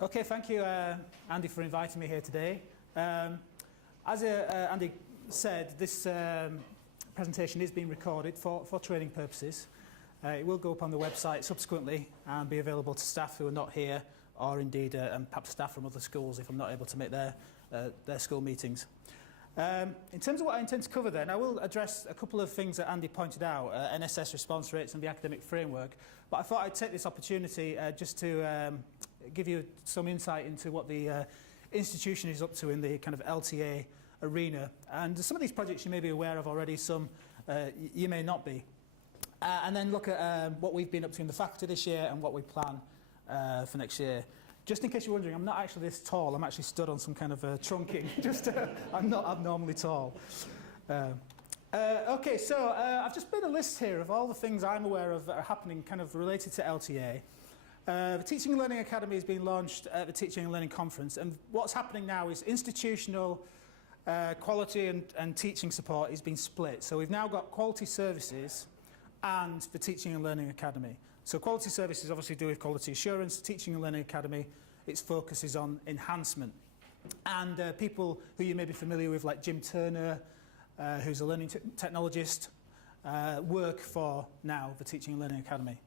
Okay, thank you, Andy, for inviting me here today. As Andy said, this presentation is being recorded for training purposes. It will go up on the website subsequently and be available to staff who are not here, or indeed perhaps staff from other schools if I'm not able to make their school meetings. In terms of what I intend to cover then, I will address a couple of things that Andy pointed out, NSS response rates and the academic framework, but I thought I'd take this opportunity just to give you some insight into what the institution is up to in the kind of LTA arena. And some of these projects you may be aware of already, some you may not be. And then look at what we've been up to in the faculty this year and what we plan for next year. Just in case you're wondering, I'm not actually this tall. I'm actually stood on some kind of trunking. I'm not abnormally tall. Okay, so I've just made a list here of all the things I'm aware of that are happening kind of related to LTA. The Teaching and Learning Academy has been launched at the Teaching and Learning Conference, and what's happening now is institutional quality and teaching support is being split. So we've now got quality services and the Teaching and Learning Academy. So quality services obviously do with quality assurance. Teaching and Learning Academy, its focus is on enhancement. And people who you may be familiar with, like Jim Turner, who's a learning technologist, work for now the Teaching and Learning Academy.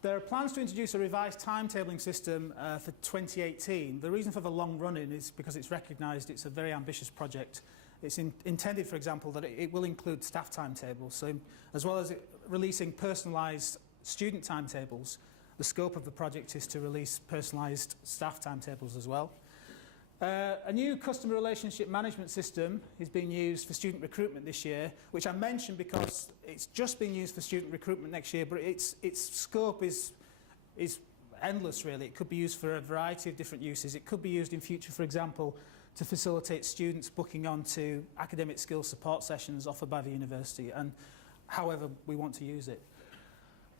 There are plans to introduce a revised timetabling system for 2018. The reason for the long run-in is because it's recognised it's a very ambitious project. It's intended, for example, that it will include staff timetables. So as well as releasing personalised student timetables, the scope of the project is to release personalised staff timetables as well. A new customer relationship management system is being used for student recruitment this year, which I mention because it's just being used for student recruitment next year, but its scope is endless, really. It could be used for a variety of different uses. It could be used in future, for example, to facilitate students booking onto academic skills support sessions offered by the university, and however we want to use it.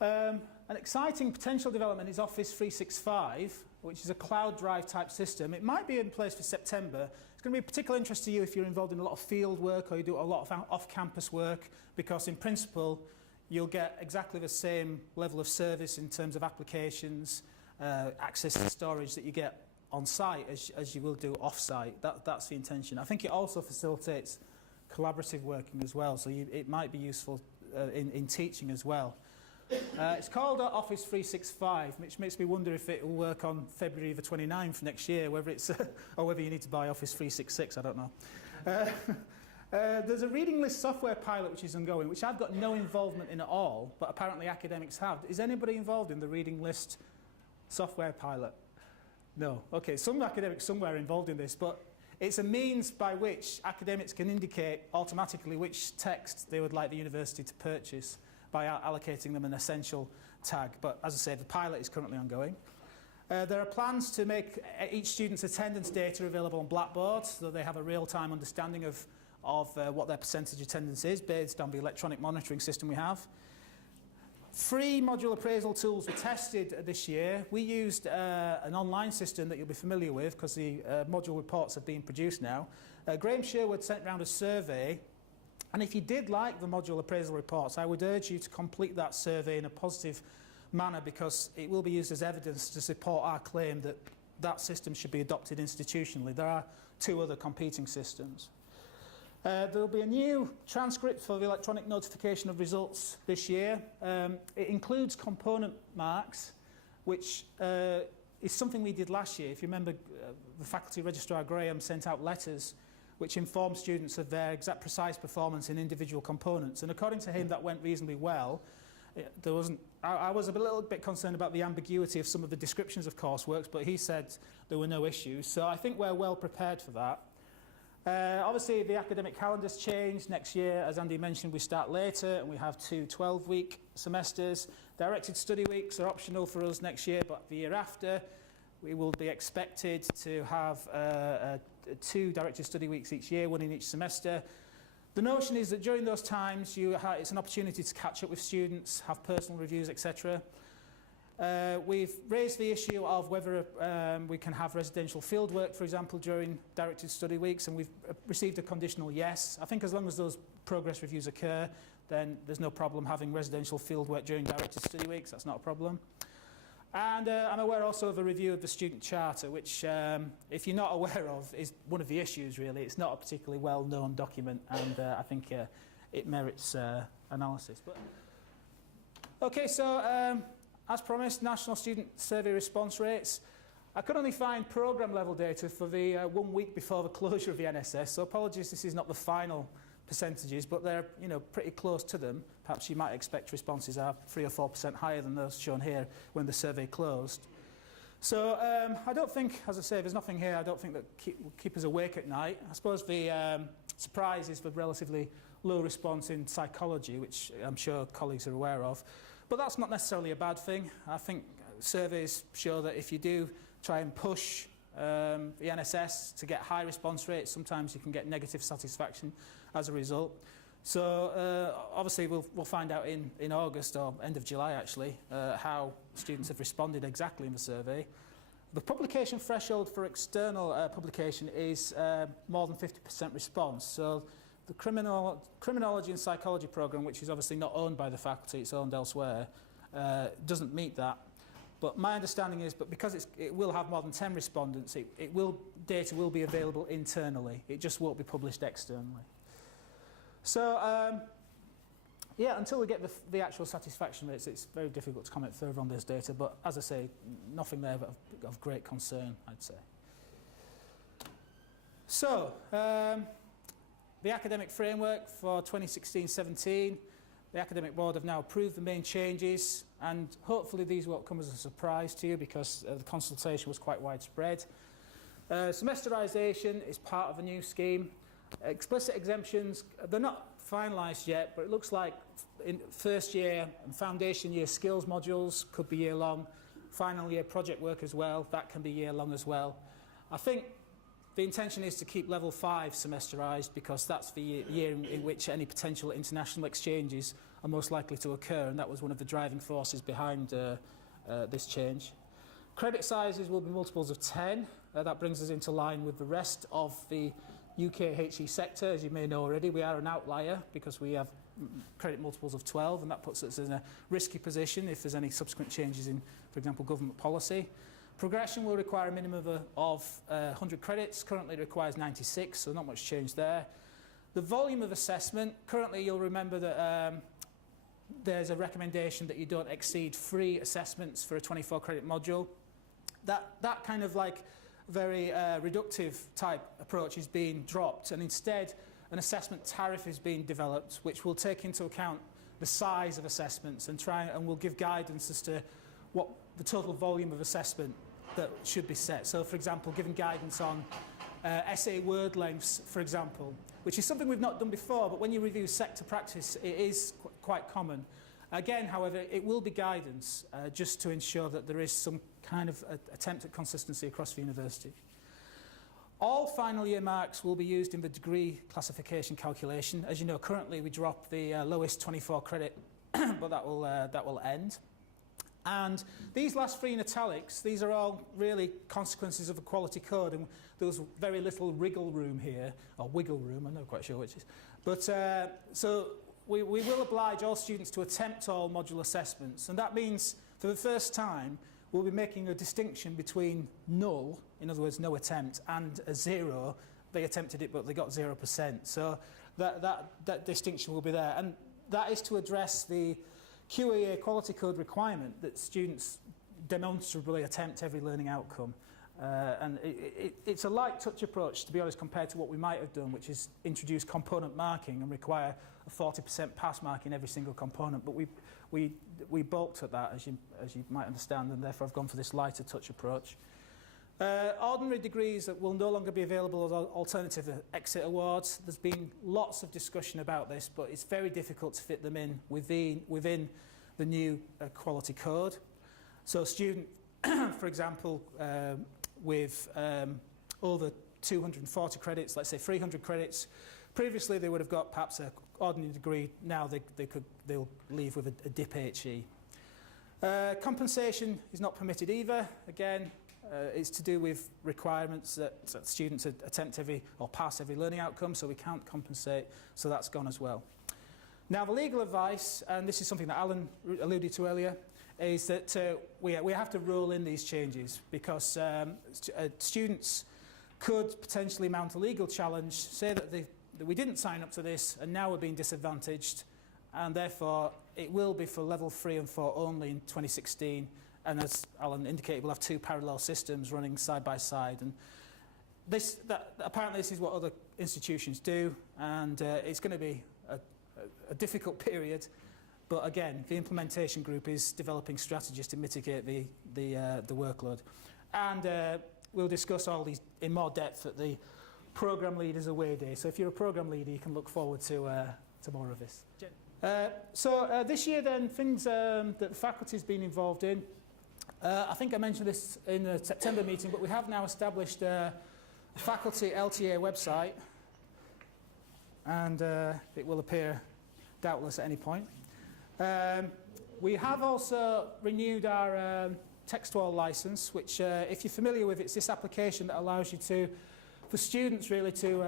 An exciting potential development is Office 365, which is a cloud drive type system. It might be in place for September. It's going to be of particular interest to you if you're involved in a lot of field work or you do a lot of off-campus work, because in principle you'll get exactly the same level of service in terms of applications, access to storage that you get on site as you will do off-site. That's the intention. I think it also facilitates collaborative working as well, so it might be useful in teaching as well. It's called Office 365, which makes me wonder if it will work on February the 29th next year, whether it's or whether you need to buy Office 366, I don't know. There's a reading list software pilot which is ongoing, which I've got no involvement in at all, but apparently academics have. Is anybody involved in the reading list software pilot? No. Okay, some academics somewhere are involved in this, but it's a means by which academics can indicate automatically which text they would like the university to purchase by allocating them an essential tag. But as I say, the pilot is currently ongoing. There are plans to make each student's attendance data available on Blackboard, so they have a real-time understanding of what their percentage attendance is based on the electronic monitoring system we have. 3 module appraisal tools were tested this year. We used an online system that you'll be familiar with because the module reports have been produced now. Graham Sherwood sent round a survey, and if you did like the module appraisal reports, I would urge you to complete that survey in a positive manner, because it will be used as evidence to support our claim that that system should be adopted institutionally. There are 2 other competing systems. There will be a new transcript for the electronic notification of results this year. It includes component marks, which is something we did last year. If you remember, the faculty registrar Graham sent out letters which informed students of their exact precise performance in individual components. And according to him, that went reasonably well. I was a little bit concerned about the ambiguity of some of the descriptions of courseworks, but he said there were no issues. So I think we're well prepared for that. Obviously, the academic calendar's changed. Next year, as Andy mentioned, we start later and we have 2 12-week semesters. Directed study weeks are optional for us next year, but the year after, we will be expected to have 2 directed study weeks each year, 1 in each semester. The notion is that during those times, it's an opportunity to catch up with students, have personal reviews, etc. We've raised the issue of whether we can have residential fieldwork, for example, during directed study weeks, and we've received a conditional yes. I think as long as those progress reviews occur, then there's no problem having residential fieldwork during directed study weeks. That's not a problem. And I'm aware also of a review of the Student Charter, which, if you're not aware of, is one of the issues, really. It's not a particularly well-known document, and I think it merits analysis. But OK, so as promised, National Student Survey response rates. I could only find programme-level data for the 1 week before the closure of the NSS, so apologies, this is not the final percentages, but they're pretty close to them. Perhaps you might expect responses are 3 or 4% higher than those shown here when the survey closed. So I don't think, as I say, there's nothing here I don't think that will keep us awake at night. I suppose the surprise is the relatively low response in psychology, which I'm sure colleagues are aware of. But that's not necessarily a bad thing. I think surveys show that if you do try and push the NSS to get high response rates, sometimes you can get negative satisfaction as a result. So obviously we'll find out in August, or end of July actually, how students have responded exactly in the survey. The publication threshold for external publication is more than 50% response. So the criminology and psychology programme, which is obviously not owned by the faculty, it's owned elsewhere, doesn't meet that. But my understanding is, but because it will have more than 10 respondents, data will be available internally. It just won't be published externally. So, yeah, until we get the actual satisfaction rates, it's very difficult to comment further on this data. But as I say, nothing there of great concern, I'd say. So, the academic framework for 2016-17. The Academic Board have now approved the main changes, and hopefully these won't come as a surprise to you because the consultation was quite widespread. Semesterisation is part of a new scheme. Explicit exemptions, they're not finalised yet, but it looks like in first year and foundation year skills modules could be year long. Final year project work as well, that can be year long as well. I think the intention is to keep level 5 semesterised because that's the year in which any potential international exchanges are most likely to occur, and that was one of the driving forces behind this change. Credit sizes will be multiples of 10. That brings us into line with the rest of the UK HE sector. As you may know already, we are an outlier because we have credit multiples of 12, and that puts us in a risky position if there's any subsequent changes in, for example, government policy. Progression will require a minimum of 100 credits. Currently it requires 96, so not much change there. The volume of assessment, currently you'll remember that there's a recommendation that you don't exceed 3 assessments for a 24 credit module. That kind of like very reductive type approach is being dropped, and instead an assessment tariff is being developed which will take into account the size of assessments and will give guidance as to what the total volume of assessment that should be set. So, for example, giving guidance on essay word lengths, for example, which is something we've not done before, but when you review sector practice, it is quite common. Again, however, it will be guidance just to ensure that there is some kind of attempt at consistency across the university. All final year marks will be used in the degree classification calculation. As you know, currently we drop the lowest 24 credit, but that will end. And these last 3 in italics, these are all really consequences of the quality code, and there was very little wriggle room here, or wiggle room, I'm not quite sure which is. But so we will oblige all students to attempt all module assessments, and that means for the first time we'll be making a distinction between null, in other words no attempt, and a 0. They attempted it but they got 0%. So that distinction will be there, and that is to address the QAA quality code requirement that students demonstrably attempt every learning outcome. And it's a light touch approach, to be honest, compared to what we might have done, which is introduce component marking and require a 40% pass mark in every single component. But we balked at that, as you might understand, and therefore I've gone for this lighter touch approach. Ordinary degrees that will no longer be available as alternative exit awards. There's been lots of discussion about this, but it's very difficult to fit them in within the new quality code. So a student, for example, with over 240 credits, let's say 300 credits, previously they would have got perhaps an ordinary degree. Now they'll leave with a DIP HE. Compensation is not permitted either. Again, it's to do with requirements that students attempt or pass every learning outcome, so we can't compensate, so that's gone as well. Now the legal advice, and this is something that Alan alluded to earlier, is that we have to roll in these changes because students could potentially mount a legal challenge, say that we didn't sign up to this and now we're being disadvantaged, and therefore it will be for level 3 and 4 only in 2016, and as Alan indicated, we'll have 2 parallel systems running side by side. And apparently this is what other institutions do, and it's going to be a difficult period. But again, the implementation group is developing strategies to mitigate the workload. And we'll discuss all these in more depth at the Programme Leaders Away Day. So if you're a programme leader, you can look forward to more of this. This year then, things that the faculty's been involved in. I think I mentioned this in the September meeting, but we have now established a faculty LTA website, and it will appear doubtless at any point. We have also renewed our Textual license, which if you're familiar with, it's this application that allows you for students really to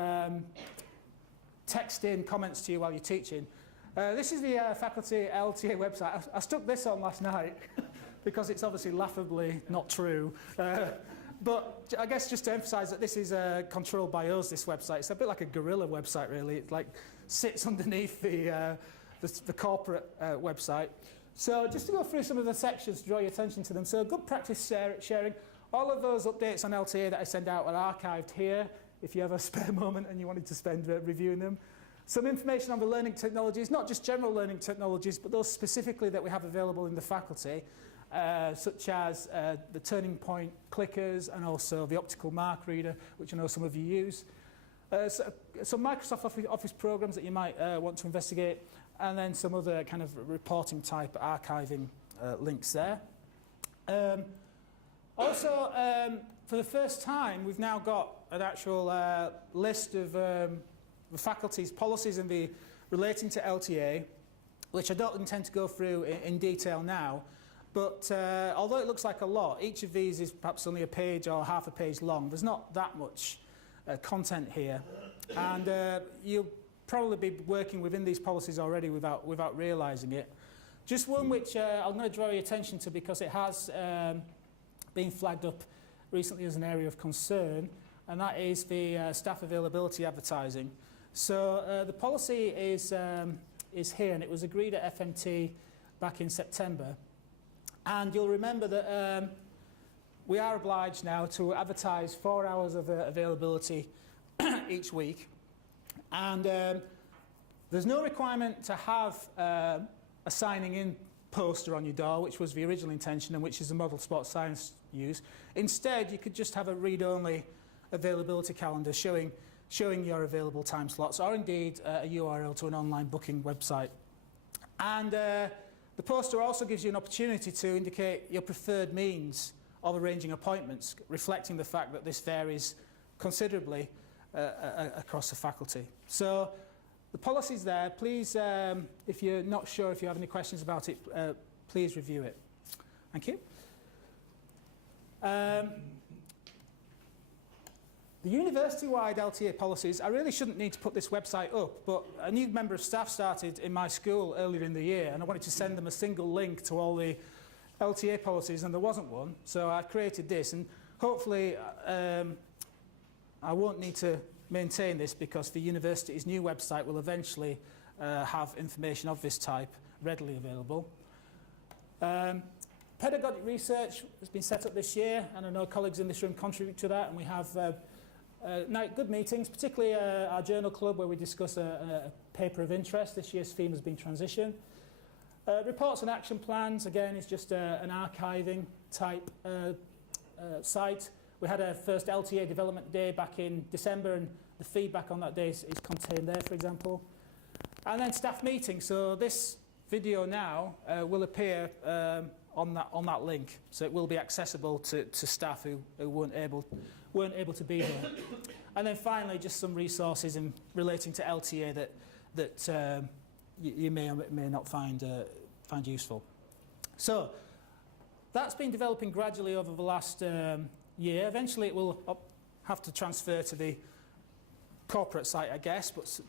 text in comments to you while you're teaching. This is the faculty LTA website. I stuck this on last night because it's obviously laughably not true. But I guess just to emphasise that this is controlled by us, this website. It's a bit like a guerrilla website, really. It like sits underneath the corporate website. So just to go through some of the sections to draw your attention to them. So good practice sharing. All of those updates on LTA that I send out are archived here if you have a spare moment and you wanted to spend reviewing them. Some information on the learning technologies, not just general learning technologies, but those specifically that we have available in the faculty, such as the Turning Point clickers and also the optical mark reader, which I know some of you use. Some Microsoft Office programs that you might want to investigate, and then some other kind of reporting type archiving links there. Also, for the first time, we've now got an actual list of the faculty's policies and the relating to LTA, which I don't intend to go through in detail now. But although it looks like a lot, each of these is perhaps only a page or half a page long. There's not that much content here. And you'll probably be working within these policies already without realising it. Just one which I'm going to draw your attention to because it has been flagged up recently as an area of concern, and that is the staff availability advertising. So the policy is here, and it was agreed at FMT back in September. And you'll remember that we are obliged now to advertise 4 hours of availability each week. And there's no requirement to have a signing in poster on your door, which was the original intention and which is the Model Sports Science use. Instead, you could just have a read-only availability calendar showing your available time slots, or indeed a URL to an online booking website. And the poster also gives you an opportunity to indicate your preferred means of arranging appointments, reflecting the fact that this varies considerably across the faculty. So the policy's there. Please, if you're not sure, if you have any questions about it, please review it. Thank you. The university-wide LTA policies, I really shouldn't need to put this website up, but a new member of staff started in my school earlier in the year, and I wanted to send them a single link to all the LTA policies, and there wasn't one. So I created this, and hopefully I won't need to maintain this because the university's new website will eventually have information of this type readily available. Pedagogic research has been set up this year, and I know colleagues in this room contribute to that, and we have good meetings, particularly our journal club where we discuss a paper of interest. This year's theme has been transition. Reports and action plans, again, is just an archiving type site. We had our first LTA development day back in December, and the feedback on that day is contained there, for example. And then staff meetings. So this video now will appear on that link, so it will be accessible to staff who weren't able to be here. And then finally, just some resources in relating to LTA that you may or may not find useful. So that's been developing gradually over the last year. Eventually, it will have to transfer to the corporate site, I guess, but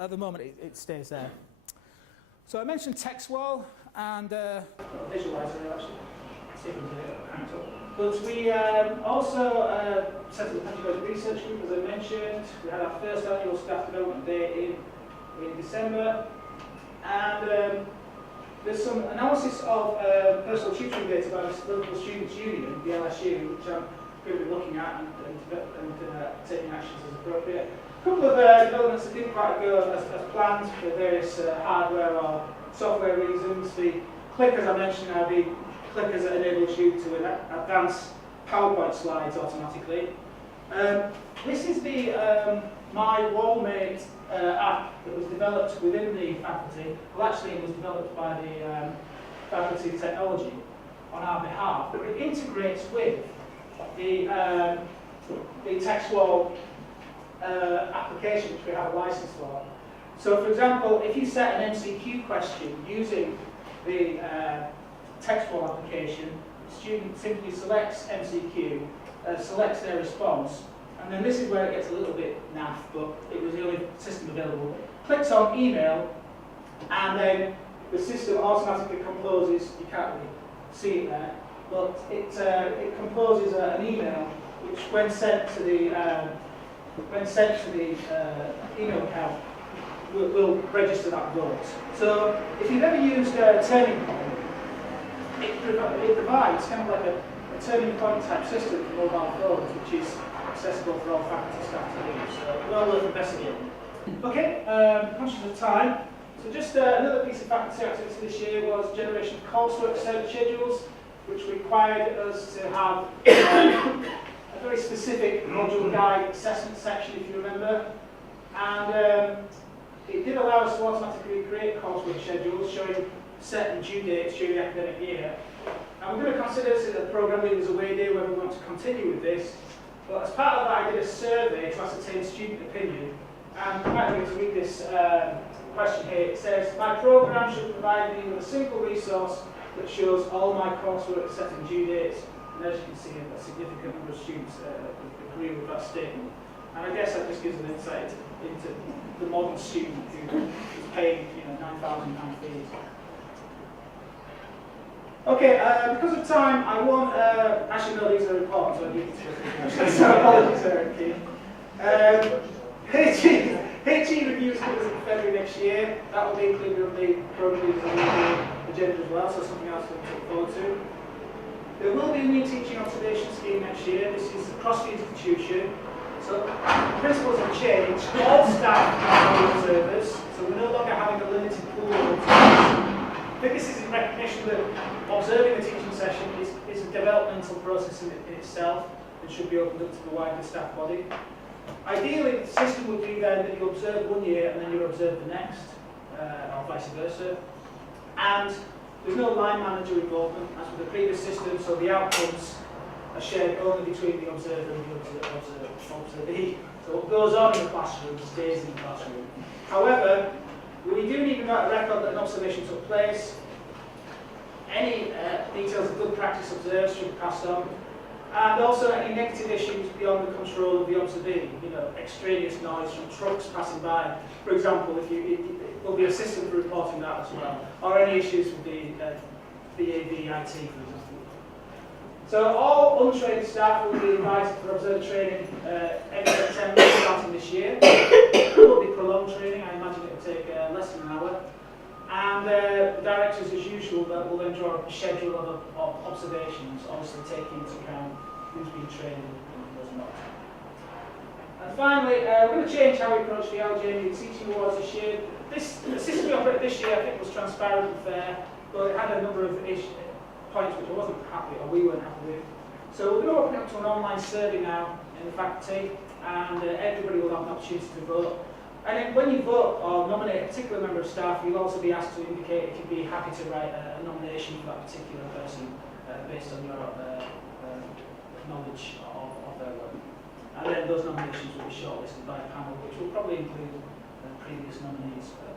at the moment it stays there. So I mentioned text wall and visualizer actually. See if we can do it. But we also set up the pedagogic research group, as I mentioned. We had our first annual staff development day in December, and there's some analysis of personal tutoring data by the Local Students' Union, the LSU, which I'm going to be looking at and taking actions as appropriate. A couple of developments that didn't quite go as planned for various hardware or software reasons. The clickers I mentioned are the clickers that enables you to advance PowerPoint slides automatically. This is the My Wallmate app that was developed within the faculty. Well, actually, it was developed by the Faculty of Technology on our behalf, but it integrates with the text wall application, which we have a license for. So, for example, if you set an MCQ question using the text wall application, the student simply selects MCQ, selects their response, and then this is where it gets a little bit naff, but it was the only system available. Clicks on email, and then the system automatically composes, you can't really see it there, but it composes an email which, when sent to the email account, will register that vote. So if you've ever used Turning Point, it provides kind of like a Turning Point type system for mobile phones, which is accessible for all faculty staff to use. So well worth investigating. Okay, conscious of time. So just another piece of faculty activity this year was generation of coursework schedules, which required us to have a very specific module guide assessment section, if you remember. And it did allow us to automatically create coursework schedules showing set and due dates during the academic year. And we're going to consider this as a Programme Leaders Away Day, whether we want to continue with this. But as part of that, I did a survey to ascertain student opinion. And I'm going to read this question here. It says, my programme should provide me with a simple resource that shows all my coursework set and due dates. And as you can see, a significant number of students agree with that statement. And I guess that just gives an insight into the modern student who is paying £9,000 fees. Okay, because of time, I won't. Actually, no, these are important, so I need to. So apologies, Eric Keane. HE reviews coming in February next year. That will be included on the Programme Leaders agenda as well, so something else to look forward to. There will be a new teaching observation scheme next year. This is across the institution. So the principles have changed. All staff are observers, so we're no longer having a limited pool of observers. I think this is in recognition that observing the teaching session is a developmental process in itself and should be opened up to the wider staff body. Ideally, the system would be then that you observe 1 year and then you observe the next, or vice versa. And there's no line manager involvement as with the previous system, so the outcomes are shared only between the observer and the observee. So what goes on in the classroom stays in the classroom. However, we do need to record that an observation took place. Any details of good practice observed should be passed on. And also any negative issues beyond the control of the observee, extraneous noise from trucks passing by. For example, there'll be a system for reporting that as well. Or any issues with the VAV-IT, for example. So all untrained staff will be invited for observer training every September starting this year. It will be prolonged training. I imagine it will take less than an hour. And the directors, as usual, will then draw up a schedule of observations, obviously taking into account who's been trained and who's not. And finally, we're going to change how we approach the LJMU Teaching Awards this year. The system we operated this year, I think, was transparent and fair, but it had a number of points which I wasn't happy, or we weren't happy with. So we're going to open it up to an online survey now in the faculty, and everybody will have an opportunity to vote. And then when you vote or nominate a particular member of staff, you'll also be asked to indicate if you'd be happy to write a nomination for that particular person based on your knowledge of their work. And then those nominations will be shortlisted by a panel, which will probably include previous nominees for